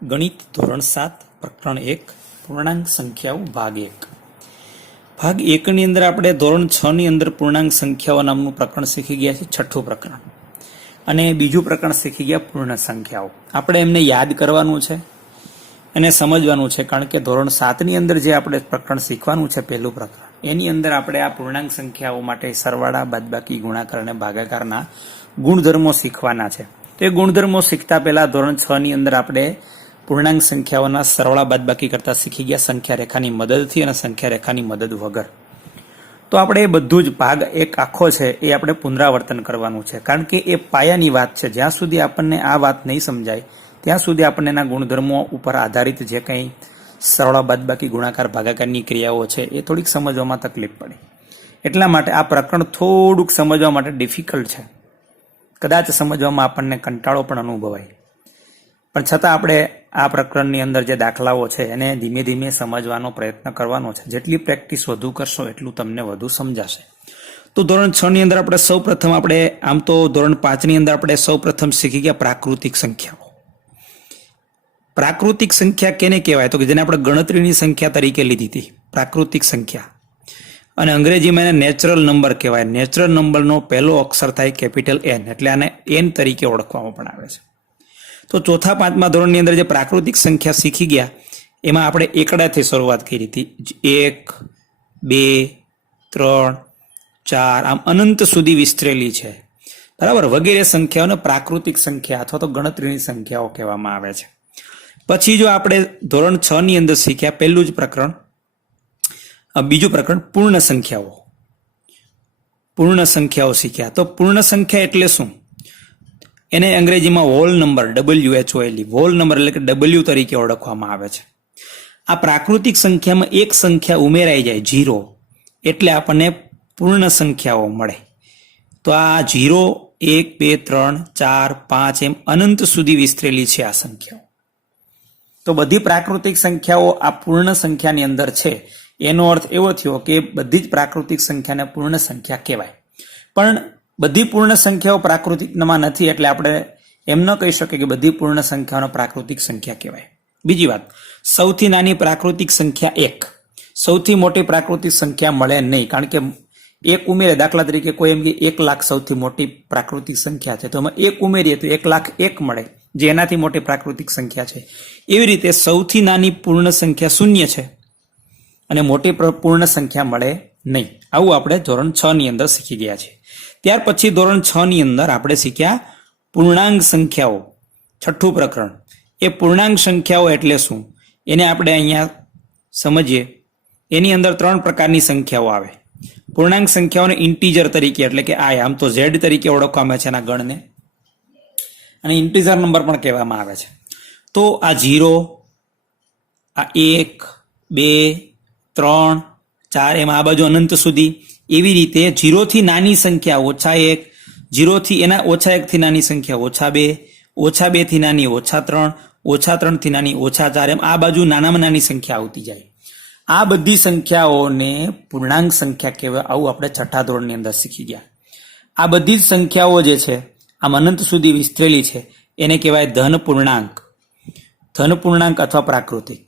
ગણિત ધોરણ 7 પ્રકરણ 1 પૂર્ણાંક સંખ્યાઓ ભાગ 1 ભાગ 1 ની અંદર આપણે ધોરણ 6 ની અંદર પૂર્ણાંક સંખ્યાઓ નામનું પ્રકરણ શીખી ગયા છે, છઠ્ઠું પ્રકરણ, અને બીજું પ્રકરણ શીખી ગયા પૂર્ણ સંખ્યાઓ. આપણે એમને યાદ કરવાનું છે અને સમજવાનું છે, કારણ કે ધોરણ 7 ની અંદર જે આપણે પ્રકરણ શીખવાનું છે, પહેલું પ્રકરણ, એની અંદર આપણે આ પૂર્ણાંક સંખ્યાઓ માટે સરવાળા, બાદબાકી, ગુણાકાર અને ભાગાકારના ગુણધર્મો શીખવાના છે. તો એ ગુણધર્મો શીખતા પહેલા ધોરણ 6 ની અંદર આપણે પૂર્ણાંક સંખ્યાઓના સરવાળા બાદબાકી કરતા શીખી ગયા, સંખ્યા રેખાની મદદથી અને સંખ્યા રેખાની મદદ વગર. તો આપણે એ બધું જ ભાગ એક આખો છે એ આપણે પુનરાવર્તન કરવાનું છે, કારણ કે એ પાયાની વાત છે. જ્યાં સુધી આપણને આ વાત નહીં સમજાય ત્યાં સુધી આપણને એના ગુણધર્મો ઉપર આધારિત જે કંઈ સરવાળા બાદબાકી, ગુણાકાર, ભાગાકારની ક્રિયાઓ છે એ થોડીક સમજવામાં તકલીફ પડે. એટલા માટે આ પ્રકરણ થોડુંક સમજવા માટે ડિફિકલ્ટ છે. કદાચ સમજવામાં આપણને કંટાળો પણ અનુભવાય, પણ છતાં આપણે આ પ્રકરણની અંદર જે દાખલાઓ છે એને ધીમે ધીમે સમજવાનો પ્રયત્ન કરવાનો છે. જેટલી પ્રેક્ટિસ વધુ કરશો એટલું તમને વધુ સમજાશે. તો ધોરણ 6 ની અંદર આપણે સૌપ્રથમ આમ તો ધોરણ 5 ની અંદર આપણે સૌપ્રથમ શીખી ગયા પ્રાકૃતિક સંખ્યાઓ. પ્રાકૃતિક સંખ્યા કેને કહેવાય? તો કે જેને આપણે ગણતરીની સંખ્યા તરીકે લીધી હતી, પ્રાકૃતિક સંખ્યા. અને અંગ્રેજીમાં એને નેચરલ નંબર કહેવાય. નેચરલ નંબરનો પહેલો અક્ષર થાય કેપિટલ N, એટલે આને N તરીકે ઓળખવામાં પણ આવે છે. તો ચોથા પાંચમા ધોરણની અંદર જે પ્રાકૃતિક સંખ્યા શીખી ગયા એમાં આપણે એકડાથી શરૂઆત કરી હતી. 1, 2, 3, 4 આમ અનંત સુધી વિસ્તરેલી છે, બરાબર. વગેરે સંખ્યાઓને પ્રાકૃતિક સંખ્યા અથવા તો ગણતરીની સંખ્યાઓ કહેવામાં આવે છે. પછી જો આપણે ધોરણ 6 ની અંદર શીખ્યા પહેલું જ પ્રકરણ, બીજું પ્રકરણ પૂર્ણ સંખ્યાઓ. પૂર્ણ સંખ્યાઓ શીખ્યા. તો પૂર્ણ સંખ્યા એટલે શું? એને અંગ્રેજીમાં whole number, WHOLE, whole number એટલે કે W તરીકે ઓળખવામાં આવે છે. આ પ્રાકૃતિક સંખ્યામાં એક સંખ્યા ઉમેરાઈ જાય, 0, એટલે આપણને પૂર્ણ સંખ્યાઓ મળે. તો આ 0, 1, 2, 3, 4, 5 એમ અનંત સુધી વિસ્તરેલી છે આ સંખ્યાઓ. તો બધી પ્રાકૃતિક સંખ્યાઓ આ પૂર્ણ સંખ્યાની અંદર છે. એનો અર્થ એવો થયો કે બધી જ પ્રાકૃતિક સંખ્યાને પૂર્ણ સંખ્યા કહેવાય. પણ બધી પૂર્ણ સંખ્યાઓ પ્રાકૃતિકમાં નથી, એટલે આપણે એમ ન કહી શકીએ કે બધી પૂર્ણ સંખ્યાઓને પ્રાકૃતિક સંખ્યા કહેવાય. બીજી વાત, સૌથી નાની પ્રાકૃતિક સંખ્યા 1, સૌથી મોટી પ્રાકૃતિક સંખ્યા મળે નહીં, કારણ કે એક ઉમેરે, દાખલા તરીકે કોઈ એમ કે 1 લાખ સૌથી મોટી પ્રાકૃતિક સંખ્યા છે, તો એમાં 1 ઉમેરીએ તો 1 લાખ 1 મળે, જે એનાથી મોટી પ્રાકૃતિક સંખ્યા છે. એવી રીતે સૌથી નાની પૂર્ણ સંખ્યા 0 છે અને મોટી પૂર્ણ સંખ્યા મળે નહીં. આવું આપણે ધોરણ 6 ની અંદર શીખી ગયા છે. ત્યાર પછી ધોરણ 6 ની અંદર આપણે શીખ્યા પૂર્ણાંક સંખ્યાઓ, છઠ્ઠું પ્રકરણ. એ પૂર્ણાંક સંખ્યાઓ એટલે શું એને આપણે અહીંયા સમજીએ. એની અંદર 3 પ્રકારની સંખ્યાઓ આવે. પૂર્ણાંક સંખ્યાઓને ઇન્ટીજર તરીકે, એટલે કે આમ તો Z તરીકે ઓળખવામાં આવે છે એના ગણને, અને ઇન્ટીજર નંબર પણ કહેવામાં આવે છે. તો આ 0, આ 1, 2, 3, 4 એમ આ બાજુ અનંત સુધી. એવી રીતે 0 થી નાની સંખ્યા -1, 0 થી એના -1 થી નાની સંખ્યા -2, -2 થી નાની -3, -3 થી નાની -4 એમ આ બાજુ નાનામાં નાની સંખ્યા આવતી જાય. આ બધી સંખ્યાઓને પૂર્ણાંક સંખ્યા કહેવાય. આવું આપણે છઠ્ઠા ધોરણની અંદર શીખી ગયા. આ બધી જ સંખ્યાઓ જે છે આમ અનંત સુધી વિસ્તરેલી છે એને કહેવાય ધન પૂર્ણાંક. ધન પૂર્ણાંક અથવા પ્રાકૃતિક.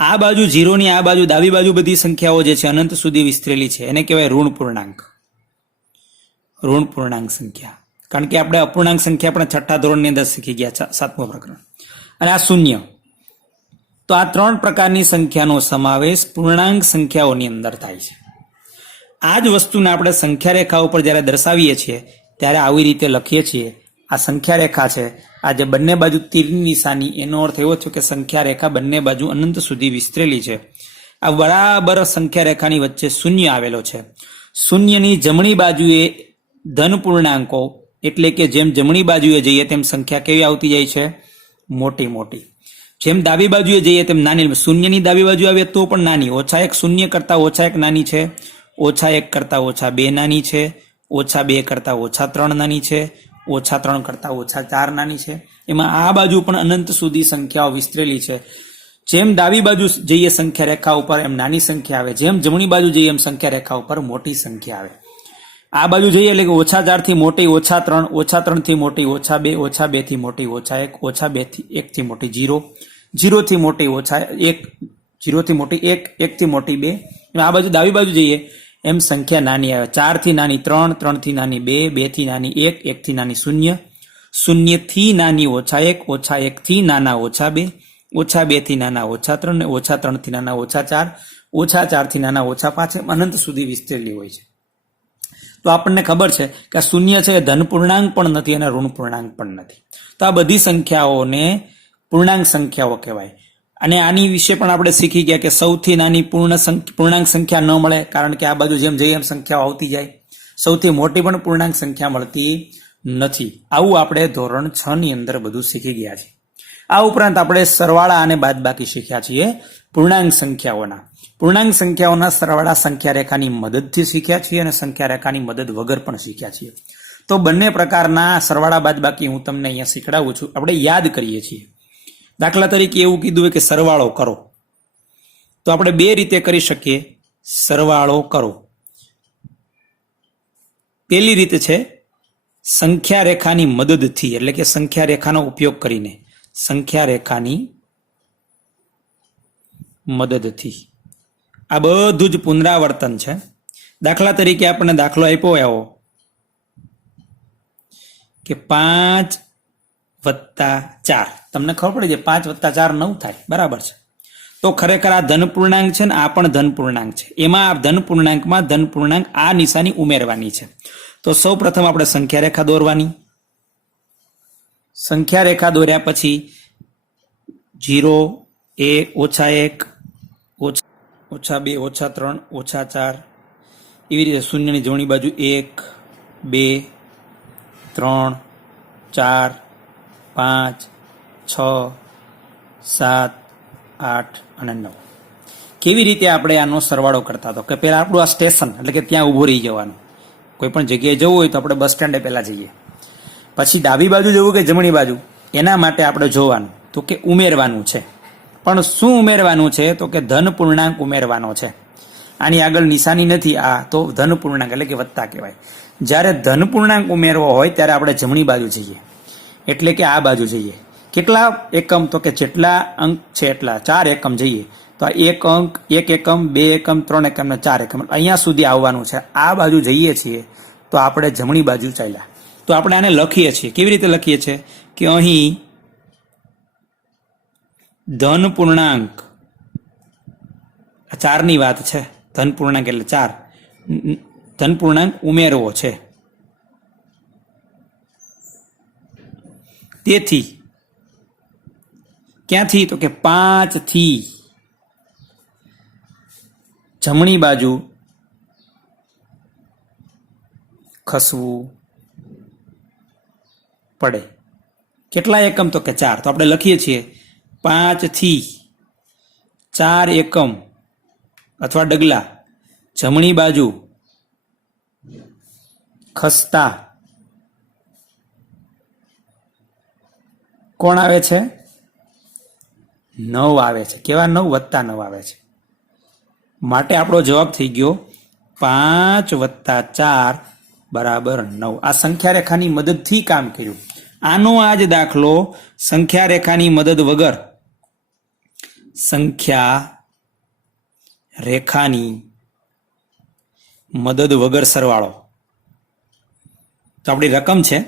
આ બાજુ 0 ની આ બાજુ ડાબી બાજુ બધી સંખ્યાઓ જે છે અનંત સુધી વિસ્તરેલી છે એને કહેવાય ઋણ પૂર્ણાંક. ઋણ પૂર્ણાંક સંખ્યા, કારણ કે આપણે અપૂર્ણાંક સંખ્યા પણ છઠ્ઠા ધોરણની અંદર શીખી ગયા, 7મું પ્રકરણ. અને આ 0. તો આ 3 પ્રકારની સંખ્યાનો સમાવેશ પૂર્ણાંક સંખ્યાઓની અંદર થાય છે. આ જ વસ્તુને આપણે સંખ્યા રેખા ઉપર જ્યારે દર્શાવીએ છીએ ત્યારે આવી રીતે લખીએ છીએ. આ સંખ્યા રેખા છે, આ જે બંને બાજુ તીરની નિશાની, એનો અર્થ એવો થયો કે સંખ્યા રેખા બંને બાજુ અનંત સુધી વિસ્તરેલી છે. આ બરાબર સંખ્યા રેખાની વચ્ચે 0 આવેલો છે. 0ની જમણી બાજુએ ધન પૂર્ણાંકો, એટલે કે જેમ જમણી બાજુએ જઈએ તેમ સંખ્યા કેવી આવતી જાય છે? મોટી મોટી. જેમ ડાબી બાજુએ જઈએ તેમ નાની. 0ની ડાબી બાજુ આવે તો પણ નાની. -1 0 કરતા -1 નાની છે, -1 કરતા -2 નાની છે, -2 કરતા -3 નાની છે, -3 કરતા -4 નાની છે. એમાં આ બાજુ પણ અનંત સુધી સંખ્યાઓ વિસ્તરેલી છે. જેમ ડાબી બાજુ જઈએ સંખ્યા રેખા ઉપર એમ નાની સંખ્યા આવે, જેમ જમણી બાજુ જઈએ એમ સંખ્યા રેખા ઉપર મોટી સંખ્યા આવે. આ બાજુ જઈએ એટલે કે -4 થી મોટી -3, -3 થી મોટી -2, -2 થી મોટી -1, -2 થી 1 થી મોટી 0, 0 થી મોટી -1, 0 થી મોટી 1, 1 થી મોટી 2. આ બાજુ ડાબી બાજુ જઈએ એમ સંખ્યા નાની આવે. 4 થી નાની 3, 3 થી નાની 2, 2 થી નાની 1, 1 થી નાની 0, 0 થી નાની -1, -1 થી નાના -2, -2 થી નાના -3 ને -3 થી નાના -4, -4 થી નાના -5 એમ અનંત સુધી વિસ્તરેલી હોય છે. તો આપણને ખબર છે કે આ શૂન્ય છે એ ધન પૂર્ણાંક પણ નથી અને ઋણ પૂર્ણાંક પણ નથી. તો આ બધી સંખ્યાઓને પૂર્ણાંક સંખ્યાઓ કહેવાય. અને આની વિશે પણ આપણે શીખી ગયા કે સૌથી નાની પૂર્ણાંક સંખ્યા ન મળે, કારણ કે આ બાજુ જેમ જઈએ એમ સંખ્યાઓ આવતી જાય. સૌથી મોટી પણ પૂર્ણાંક સંખ્યા મળતી નથી. આવું આપણે ધોરણ 6 ની અંદર બધું શીખી ગયા છે. આ ઉપરાંત આપણે સરવાળા અને બાદબાકી શીખ્યા છીએ પૂર્ણાંક સંખ્યાઓના સરવાળા સંખ્યા રેખાની મદદથી શીખ્યા છીએ અને સંખ્યા રેખાની મદદ વગર પણ શીખ્યા છીએ. તો બંને પ્રકારના સરવાળા બાદબાકી હું તમને અહીંયા શીખડાવું છું. આપણે યાદ કરીએ છીએ. દાખલા તરીકે એવું કીધું હોય કે સરવાળો કરો, તો આપણે બે રીતે કરી શકીએ. સરવાળો કરો, પહેલી રીત છે સંખ્યા રેખાની મદદથી, એટલે કે સંખ્યા રેખાનો ઉપયોગ કરીને, સંખ્યા રેખાની મદદથી. આ બધું જ પુનરાવર્તન છે. દાખલા તરીકે આપણને દાખલો આપ્યો એવો કે 5 + 4. તમને ખબર પડી જાય 5 + 4 9 થાય, બરાબર છે. તો ખરેખર આ ધન પૂર્ણાંક છે ને આ પણ ધન પૂર્ણાંક છે. એમાં આ ધન પૂર્ણાંક આ નિશાની ઉમેરવાની છે. તો સૌ પ્રથમ આપણે સંખ્યા રેખા દોરવાની. સંખ્યા રેખા દોર્યા પછી 0, 1, -1, -2, -3, -4, એવી રીતે શૂન્યની જમણી બાજુ 1, 2, 3, 4, 5, 6, 7, 8 અને 9. કેવી રીતે આપણે આનો સરવાળો કરતા હતો કે પહેલા આપણું આ સ્ટેશન, એટલે કે ત્યાં ઊભું રહી જવાનું. કોઈ પણ જગ્યાએ જવું હોય તો આપણે બસ સ્ટેન્ડે પહેલા જઈએ. પછી ડાબી બાજુ જવું કે જમણી બાજુ, એના માટે આપણે જોવાનું તો કે ઉમેરવાનું છે. પણ શું ઉમેરવાનું છે? તો કે ધન પૂર્ણાંક ઉમેરવાનો છે. આની આગળ નિશાની નથી, આ તો ધન પૂર્ણાંક એટલે કે વત્તા કહેવાય. જ્યારે ધન પૂર્ણાંક ઉમેરવો હોય ત્યારે આપણે જમણી બાજુ જઈએ, એટલે કે આ બાજુ જઈએ. કેટલા એકમ? તો કે જેટલા અંક છે એટલા 4 એકમ જઈએ. તો આ 1 અંક, 1 એકમ, 2 એકમ, 3 એકમ ને 4 એકમ અહીંયા સુધી આવવાનું છે. આ બાજુ જઈએ છીએ તો આપણે જમણી બાજુ ચાલ્યા. તો આપણે આને લખીએ છીએ. કેવી રીતે લખીએ છીએ કે અહીં ધન પૂર્ણાંક 4 ની વાત છે. ધન પૂર્ણાંક એટલે 4. ધન પૂર્ણાંક ઉમેરવો છે. તેથી ક્યાંથી? તો કે 5 થી જમણી બાજુ ખસવું પડે. કેટલા એકમ? તો કે 4. તો આપણે લખીએ છીએ 5 થી 4 એકમ અથવા ડગલા જમણી બાજુ ખસતા કોણ આવે છે? 9 આવે છે. કેવા 9? +9 આવે છે. માટે આપણો જવાબ થઈ ગયો 5 + 4 = 9. આ સંખ્યા રેખાની મદદથી કામ કર્યું. આનો આ જ દાખલો સંખ્યા રેખાની મદદ વગર, સંખ્યા રેખાની મદદ વગર સરવાળો. તો આપણી રકમ છે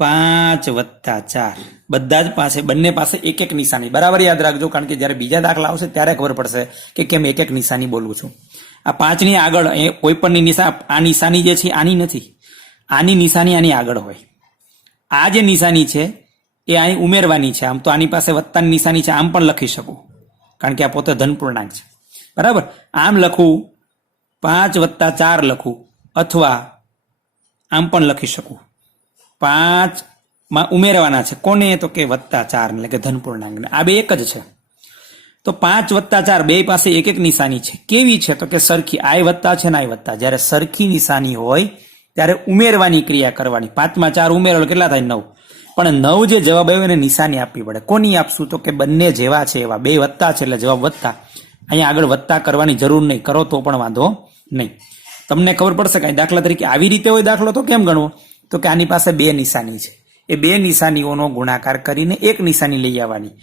5 + 4. બધા જ પાસે, બંને પાસે એક એક નિશાની. બરાબર યાદ રાખજો, કારણ કે જ્યારે બીજા દાખલા આવશે ત્યારે ખબર પડશે કે કેમ એક એક નિશાની બોલું છું. આ 5 ની આગળ કોઈ પણની નિશાની, આ નિશાની જે છે આની નથી, આની નિશાની આની આગળ હોય. આ જે નિશાની છે એ અહીં ઉમેરવાની છે. આમ તો આની પાસે વત્તાની નિશાની છે, આમ પણ લખી શકું, કારણ કે આ પોતે ધન પૂર્ણાંક છે. બરાબર, આમ લખું 5 + 4 લખું, અથવા આમ પણ લખી શકું. 5 માં ઉમેરવાના છે કોને? તો કે +4, એટલે કે ધન પૂર્ણાંકને. આ બે એક જ છે. તો 5 + 4 બે પાસે એક એક નિશાની છે. કેવી છે? તો કે સરખી. આ વત્તા છે ને આ વત્તા. જ્યારે સરખી નિશાની હોય ત્યારે ઉમેરવાની ક્રિયા કરવાની. 5 માં 4 ઉમેરો કેટલા થાય? 9. પણ 9 જે જવાબ આવ્યો એને નિશાની આપવી પડે. કોની આપશું? તો કે બંને જેવા છે એવા. બે વત્તા છે એટલે જવાબ વત્તા. અહીંયા આગળ વત્તા કરવાની જરૂર નહીં, કરો તો પણ વાંધો નહીં. તમને ખબર પડશે કે દાખલા તરીકે આવી રીતે હોય દાખલો તો કેમ ગણવો, તો કે આની પાસે બે નિશાની છે, એ બે નિશાનીઓનો ગુણાકાર કરીને એક નિશાની લઈ આવવાની,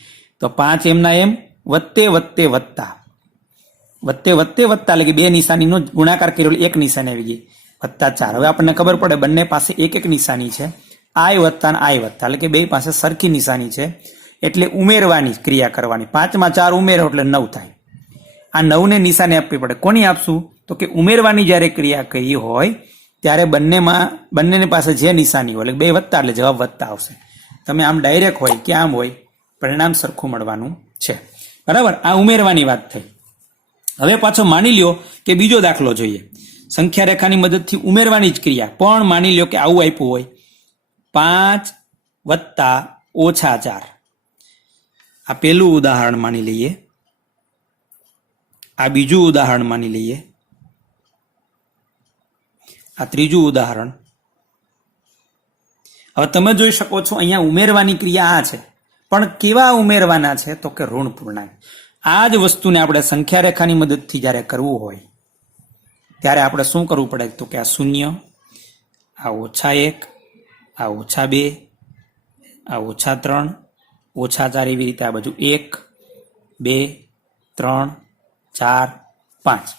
તો 5 એમના એમ વત્તે વત્તે વત્તા વત્તે વત્તે વત્તા એટલે કે બે નિશાનીનો ગુણાકાર કર્યો એક નિશાની આવી ગઈ વત્તા 4. હવે આપણને ખબર પડે બંને પાસે એક એક નિશાની છે, આય વત્તા આય વત્તા એટલે કે બે પાસે સરખી નિશાની છે, એટલે ઉમેરવાની ક્રિયા કરવાની. 5 માં 4 ઉમેરો એટલે 9 થાય. આ 9 ને નિશાની આપવી પડે. કોની આપશું, તો કે ઉમેરવાની જ્યારે ક્રિયા કરી હોય ત્યારે બંનેની પાસે જે નિશાની હોય એટલે બે વત્તા એટલે જવાબ વત્તા આવશે. તમે આમ ડાયરેક્ટ હોય કે આમ હોય પરિણામ સરખું મળવાનું છે. બરાબર, આ ઉમેરવાની વાત થઈ. હવે પાછો માની લ્યો કે બીજો દાખલો જોઈએ, સંખ્યા રેખાની મદદથી ઉમેરવાની જ ક્રિયા, પણ માની લ્યો કે આવું આપ્યું હોય 5 વત્તા ઓછા 4. આ પેલું ઉદાહરણ માની લઈએ, આ બીજું ઉદાહરણ માની લઈએ, આ ત્રીજું ઉદાહરણ. હવે તમે જોઈ શકો છો અહીંયા ઉમેરવાની ક્રિયા આ છે, પણ કેવા ઉમેરવાના છે, તો કે ઋણ પૂર્ણાંક. આ જ વસ્તુને આપણે સંખ્યા રેખાની મદદથી જ્યારે કરવું હોય ત્યારે આપણે શું કરવું પડે, તો કે આ 0, આ -1, આ -2, આ -3, -4 એવી રીતે આ બાજુ 1, 2, 3, 4, 5.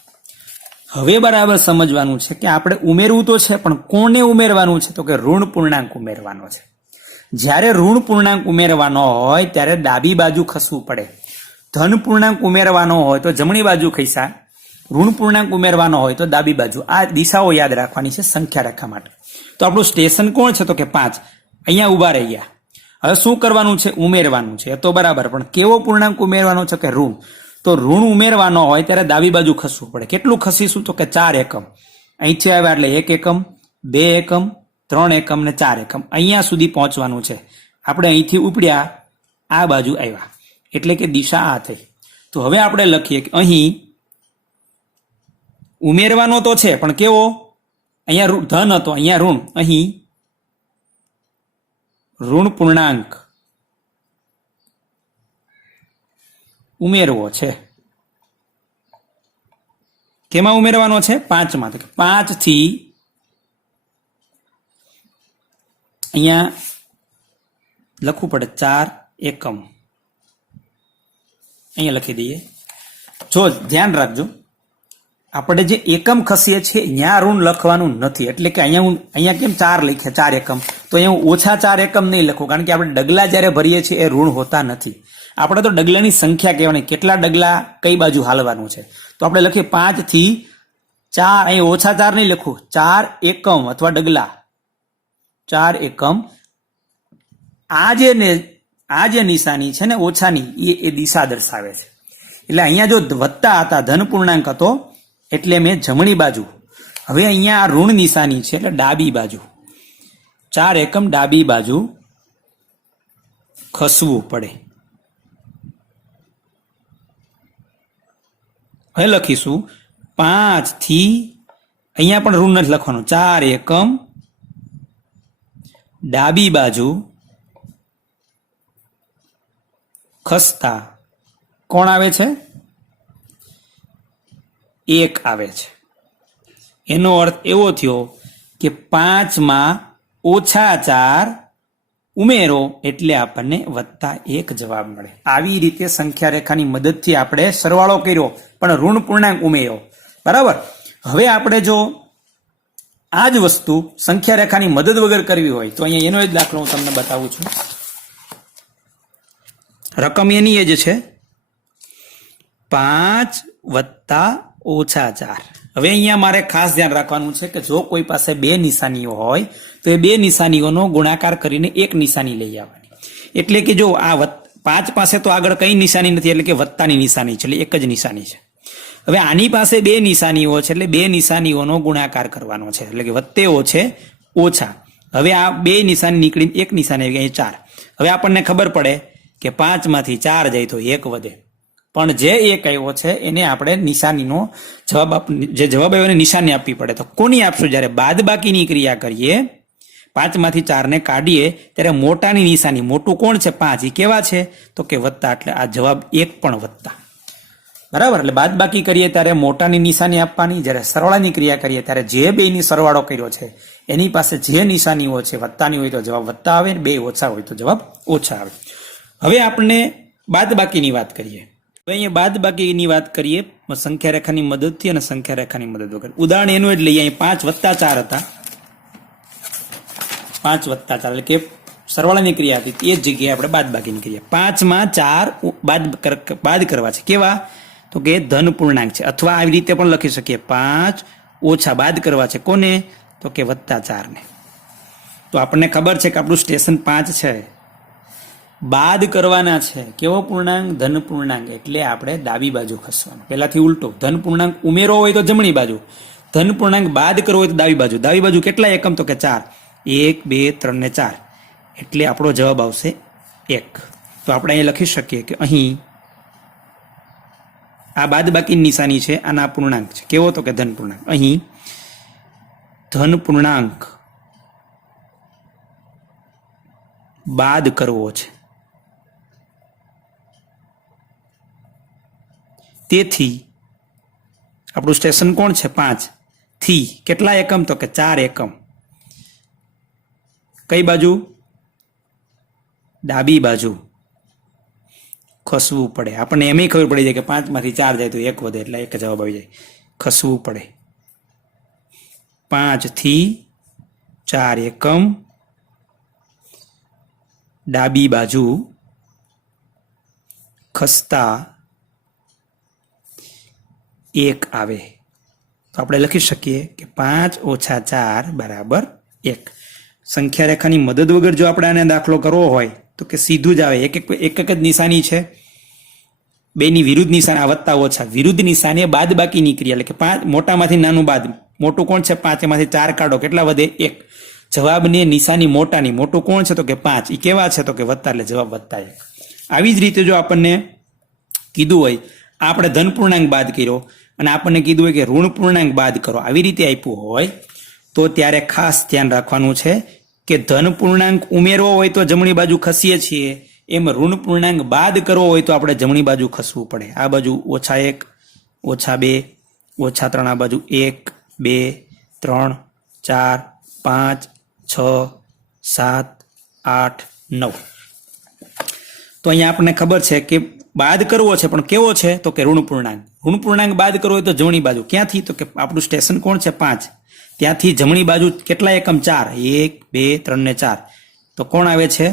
હવે બરાબર સમજવાનું છે કે આપણે ઉમેરવું તો છે, પણ કોને ઉમેરવાનું છે, તો કે ઋણ પૂર્ણાંક ઉમેરવાનો છે. જ્યારે ઋણ પૂર્ણાંક ઉમેરવાનો હોય ત્યારે ડાબી બાજુ ખસવું પડે. ધન પૂર્ણાંક ઉમેરવાનો હોય તો જમણી બાજુ ખસ્યા, ઋણ પૂર્ણાંક ઉમેરવાનો હોય તો ડાબી બાજુ. આ દિશાઓ યાદ રાખવાની છે સંખ્યા રેખા માટે. તો આપણું સ્ટેશન કોણ છે, તો કે 5. અહીંયા ઉભા રહી ગયા. હવે શું કરવાનું છે, ઉમેરવાનું છે. તો બરાબર, પણ કેવો પૂર્ણાંક ઉમેરવાનો છે, કે ઋણ. તો ઋણ ઉમેરવાનો હોય ત્યારે ડાબી બાજુ ખસવું પડે. કેટલું ખસીશું, તો કે 4 એકમ. અહીંથી આવ્યા એટલે 1 એકમ, 2 એકમ, 3 એકમ ને 4 એકમ. અહીંયા સુધી પહોંચવાનું છે. આપણે અહીંથી ઉપડ્યા, આ બાજુ આવ્યા, એટલે કે દિશા આ થઈ. તો હવે આપણે લખીએ કે અહીં ઉમેરવાનો તો છે, પણ કેવો, અહીંયા ધન હતો, અહીંયા ઋણ. અહીં ઋણ પૂર્ણાંક ઉમેરવો છે. કેમાં ઉમેરવાનો છે, 5 માં. 5 થી અહીંયા લખવું પડે 4 એકમ. અહીંયા લખી દઈએ. જો ધ્યાન રાખજો, આપણે જે એકમ ખસીએ છીએ અહીંયા ઋણ લખવાનું નથી, એટલે કે અહીંયા કેમ 4 લખ્યા, 4 એકમ, તો અહીંયા ઓછા 4 એકમ નહીં લખવું, કારણ કે આપણે ડગલા જ્યારે ભરીએ છીએ એ ઋણ હોતા નથી. આપણે તો ડગલાની સંખ્યા કહેવાની, કેટલા ડગલા કઈ બાજુ હાલવાનું છે. તો આપણે લખીએ 5 થી 4, અહીં ઓછા 4 નહીં લખવું, 4 એકમ અથવા ડગલા, 4 એકમ. આ જે નિશાની છે ને ઓછાની, એ દિશા દર્શાવે છે. એટલે અહીંયા જો વત્તા હતા, ધન પૂર્ણાંક હતો, એટલે મેં જમણી બાજુ. હવે અહીંયા ઋણ નિશાની છે એટલે ડાબી બાજુ, 4 એકમ ડાબી બાજુ ખસવું પડે. હવે લખીશું 5 થી, અહીંયા પણ ઋણ નથી લખવાનું, 4 એકમ ડાબી બાજુ ખસતા કોણ આવે છે, 1 આવે છે. એનો અર્થ એવો થયો કે 5 માં ઓછા 4 ઉમેરો એટલે આપણને +1 જવાબ મળે. આવી રીતે સંખ્યા રેખાની મદદથી આપણે સરવાળો કર્યો, પણ ઋણ પૂર્ણાંક ઉમેર્યો. બરાબર. હવે આપણે જો આ જ વસ્તુ સંખ્યા રેખાની મદદ વગર કરવી હોય તો અહીંયા એનો જ દાખલો હું તમને બતાવું છું. રકમ એની એ જ છે, 5 વત્તા ઓછા 4. હવે અહીંયા મારે ખાસ ધ્યાન રાખવાનું છે કે જો કોઈ પાસે બે નિશાનીઓ હોય તો એ બે નિશાનીઓનો ગુણાકાર કરીને એક નિશાની લઈ આવવાની. એટલે કે જો આ 5 પાસે તો આગળ કઈ નિશાની નથી, એટલે કે વત્તાની નિશાની છે, એટલે એક જ નિશાની છે. હવે આની પાસે બે નિશાનીઓ છે, એટલે બે નિશાનીઓનો ગુણાકાર કરવાનો છે, એટલે કે વત્તે ઓછે ઓછા. હવે આ બે નિશાની નીકળીને એક નિશાની આવી ગઈ 4. હવે આપણને ખબર પડે કે 5 માંથી 4 જાય તો 1 વધે, પણ જે 1 આવ્યો છે એને આપણે નિશાનીનો જે જવાબ આવ્યો એને નિશાની આપવી પડે. તો કોની આપશું, જ્યારે બાદબાકીની ક્રિયા કરીએ 5 માંથી 4 ને કાઢીએ ત્યારે મોટાની નિશાની, મોટું કોણ છે 5, એ કેવા છે તો કે વત્તા, એટલે આ જવાબ 1 પણ વત્તા. બરાબર. એટલે બાદ બાકી કરીએ ત્યારે મોટાની નિશાની આપવાની, જ્યારે સરવાળાની ક્રિયા કરીએ ત્યારે જે બેની સરવાળો કર્યો છે એની પાસે જે નિશાનીઓ છે વત્તાની હોય તો જવાબ વત્તા આવે, બે ઓછા હોય તો જવાબ ઓછા આવે. હવે આપણે બાદ બાકીની વાત કરીએ. હવે અહીંયા બાદ બાકીની વાત કરીએ સંખ્યા રેખાની મદદથી અને સંખ્યા રેખાની મદદ વગર. ઉદાહરણ એનું એટલે અહીં 5 + 4 હતા, 5 + 4 એટલે કે સરવાળાની ક્રિયા હતી, એ જ જગ્યાએ આપણે બાદ બાકીની ક્રિયા. 5 માં 4 બાદ કરવા છે. કેવા? તો કે ધન પૂર્ણાંક છે, અથવા આવી રીતે પણ લખી શકીએ 5 ઓછા બાદ કરવા છે. કોને? તો કે +4 ને. તો આપણને ખબર છે કે આપણું સ્ટેશન 5 છે, બાદ કરવાના છે. કેવો પૂર્ણાંક? ધન પૂર્ણાંક. એટલે આપણે ડાબી બાજુ ખસવાનું. પહેલાથી ઉલટો, ધન પૂર્ણાંક ઉમેરો હોય તો જમણી બાજુ, ધન પૂર્ણાંક બાદ કરવો હોય તો ડાબી બાજુ. ડાબી બાજુ કેટલા એકમ? તો કે 4. 1 2 3 ને 4, એટલે આપણો જવાબ આવશે 1. તો આપણે અહીં લખી શકીએ કે અહીં આ બાદ બાકીની નિશાની છે, આના પૂર્ણાંક છે. કેવો? તો કે ધન પૂર્ણાંક. અહીં ધન પૂર્ણાંક બાદ કરવો છે, તેથી આપણું સ્ટેશન કોણ છે? 5 થી કેટલા એકમ? તો કે 4 એકમ. કઈ બાજુ? ડાબી બાજુ ખસવું પડે. આપણને એમ ખબર પડી જાય કે 5 માંથી 4 જાય તો 1 વધે, એટલે 1 જવાબ આવી જાય. ખસવું પડે. 5 થી 4 એકમ ડાબી બાજુ ખસતા 1 આવે. તો આપણે લખી શકીએ કે 5 ઓછા 4 બરાબર 1. સંખ્યા રેખાની મદદ વગર જો આપણે આને દાખલો કરવો હોય તો કે સીધું જ આવે. એક જ નિશાની છે, બેની વિરુદ્ધ નિશાની, આ વત્તા ઓછા વિરુદ્ધ નિશાની બાદ બાકીની ક્રિયા. એટલે કે 5 મોટામાંથી નાનું બાદ. મોટું કોણ છે? 5. એમાંથી 4 કાઢો, કેટલા વધે? 1. જવાબની નિશાની મોટાની. મોટું કોણ છે? તો કે 5. એ કેવા છે? તો કે વત્તા, એટલે જવાબ +1. આવી જ રીતે જો આપણને કીધું હોય આપણે ધન પૂર્ણાંક બાદ કર્યો અને આપણને કીધું હોય કે ઋણ પૂર્ણાંક બાદ કરો, આવી રીતે આપ્યું હોય તો ત્યારે ખાસ ધ્યાન રાખવાનું છે કે ધન પૂર્ણાંક ઉમેરવો હોય તો જમણી બાજુ ખસીએ છીએ, એમ ઋણ પૂર્ણાંક બાદ કરવો હોય તો આપણે જમણી બાજુ ખસવું પડે. આ બાજુ -1 -2 -3, આ બાજુ 1 2 3 4 5 6 7 8 9. તો અહીંયા આપણને ખબર છે કે બાદ કરવો છે, પણ કેવો છે? તો કે ઋણ પૂર્ણાંક. ઋણ પૂર્ણાંક બાદ કરવો હોય તો જમણી બાજુ. ક્યાંથી? તો કે આપણું સ્ટેશન કોણ છે? 5. ત્યાંથી જમણી બાજુ કેટલા એકમ? 4. 1 2 3 ને 4, તો કોણ આવે છે?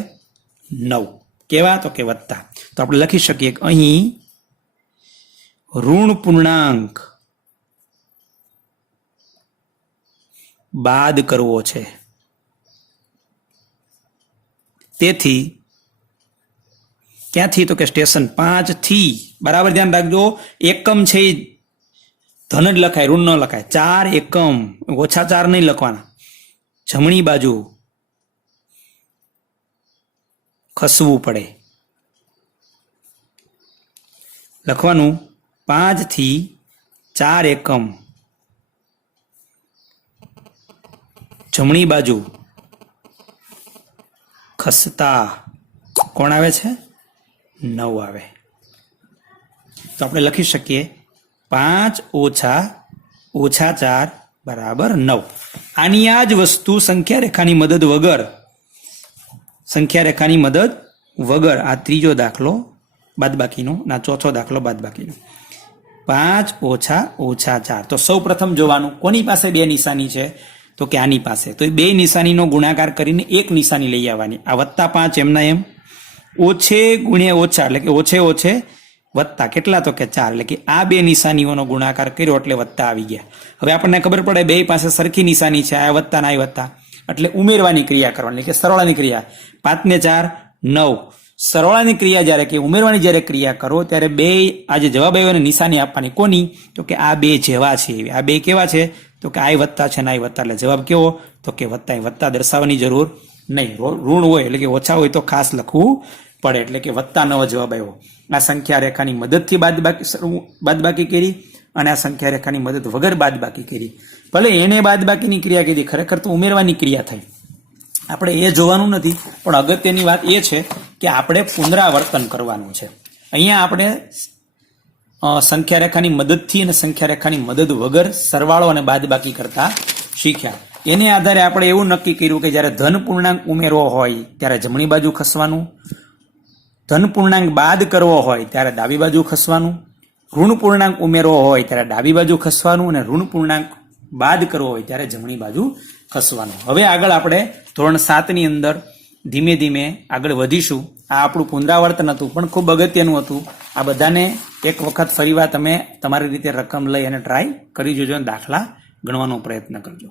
9. કેવા? તો કે વત્તા. તો આપણે લખી શકીએ કે અહીં ઋણ પૂર્ણાંક બાદ કરવો છે, તેથી ક્યાંથી? તો કે સ્ટેશન 5 થી. બરાબર ધ્યાન રાખજો, એકમ છે ધન જ લખાય, ઋણ ન લખાય. 4 એકમ, ઓછા 4 નહીં લખવાના. જમણી બાજુ ખસવું પડે. લખવાનું 5 થી 4 એકમ જમણી બાજુ ખસતા કોણ આવે છે? 9 આવે. તો આપણે લખી શકીએ 5 ઓછા 4 બરાબર 9. આની આ જ વસ્તુ સંખ્યા રેખાની મદદ વગર આ ત્રીજો દાખલો બાદબાકીનો, ના ચોથો દાખલો બાદબાકીનો. 5 ઓછા 4. તો સૌ પ્રથમ જોવાનું કોની પાસે બે નિશાની છે? તો કે આની પાસે. તો એ બે નિશાનીનો ગુણાકાર કરીને એક નિશાની લઈ આવવાની. આ +5 એમના એમ, ઓછે ગુણ્યા ઓછા એટલે કે ઓછે વત્તા કેટલા? તો કે 4. એટલે કે આ બે નિશાનીઓનો ગુણાકાર કર્યો એટલે વત્તા આવી ગયા. હવે આપણને ખબર પડે બે પાસે સરખી નિશાની છે, આ વત્તા ના આ વત્તા, એટલે ઉમેરવાની ક્રિયા કરવાની, એટલે કે સરવાળાની ક્રિયા. 5 ને 4 9. સરવાળાની ક્રિયા જ્યારે કે ઉમેરવાની જ્યારે ક્રિયા કરો ત્યારે બે આ જે જવાબ આવ્યો એને નિશાની આપવાની. કોની? તો કે આ બે જેવા છે. આ બે કેવા છે? તો કે આ વત્તા છે ને આ વત્તા, એટલે જવાબ કેવો? તો કે વત્તા. વત્તા દર્શાવવાની જરૂર નહીં. ઋણ હોય એટલે કે ઓછા હોય તો ખાસ લખવું પડે, એટલે કે વત્તા 9 જવાબ આવ્યો. આ સંખ્યા રેખાની મદદથી બાદબાકી કરી અને આ સંખ્યા રેખાની મદદ વગર બાદબાકી કરી. ભલે એને બાદબાકીની ક્રિયા કીધી, ખરેખર તો ઉમેરવાની ક્રિયા થઈ. આપણે એ જોવાનું નથી, પણ અગત્યની વાત એ છે કે આપણે પુનરાવર્તન કરવાનું છે. અહીંયા આપણે સંખ્યા રેખાની મદદથી અને સંખ્યા રેખાની મદદ વગર સરવાળો અને બાદબાકી કરતા શીખ્યા. એને આધારે આપણે એવું નક્કી કર્યું કે જ્યારે ધન પૂર્ણાંક ઉમેરવો હોય ત્યારે જમણી બાજુ ખસવાનું, ધન પૂર્ણાંક બાદ કરવો હોય ત્યારે ડાબી બાજુ ખસવાનું, ઋણ પૂર્ણાંક ઉમેરવો હોય ત્યારે ડાબી બાજુ ખસવાનું અને ઋણ પૂર્ણાંક બાદ કરવો હોય ત્યારે જમણી બાજુ ખસવાનું. હવે આગળ આપણે ધોરણ 7 ની અંદર ધીમે ધીમે આગળ વધીશું. આ આપણું પુનરાવર્તન હતું પણ ખૂબ અગત્યનું હતું. આ બધાને એક વખત ફરીવાર તમે તમારી રીતે રકમ લઈ અને ટ્રાય કરી જોજો અને દાખલા ગણવાનો પ્રયત્ન કરજો.